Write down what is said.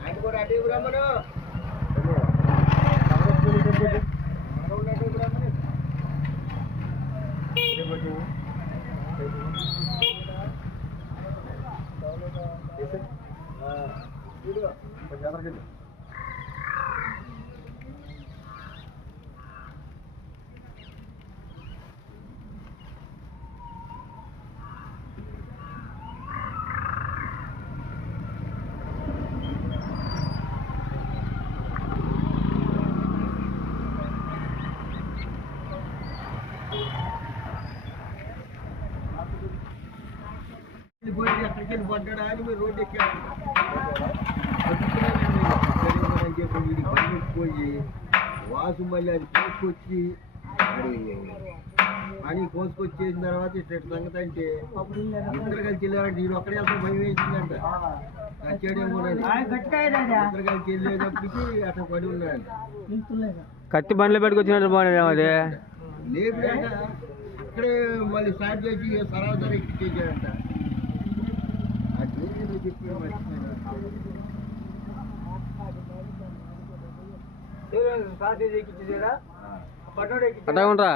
ఆయన కూడా అటు రమ్మను అక్కడికి వెళ్ళి పడ్డాడా అని మీరు రోడ్డు ఎక్కారు పోయి వాసు మళ్ళీ అది కోసుకొచ్చి అని కోసుకొచ్చేసిన తర్వాత ఇట్లా సంగతి అంటే ఇద్దరు కలిసి వెళ్ళారంటే నేను ఒక్కడే అసలు భయం వేసిందంట కచ్చాడేమో ఇద్దరు కలిసి వెళ్ళేటప్పటికి అట్లా పడి ఉన్నాడు కత్తి బండ్లు పెట్టుకొచ్చినట్టు బాగుంది అదే లేదు ఇక్కడే మళ్ళీ స్టార్ట్ చేసి సరాసరి ఎక్కించేసాడంట అట్లా ఉంటా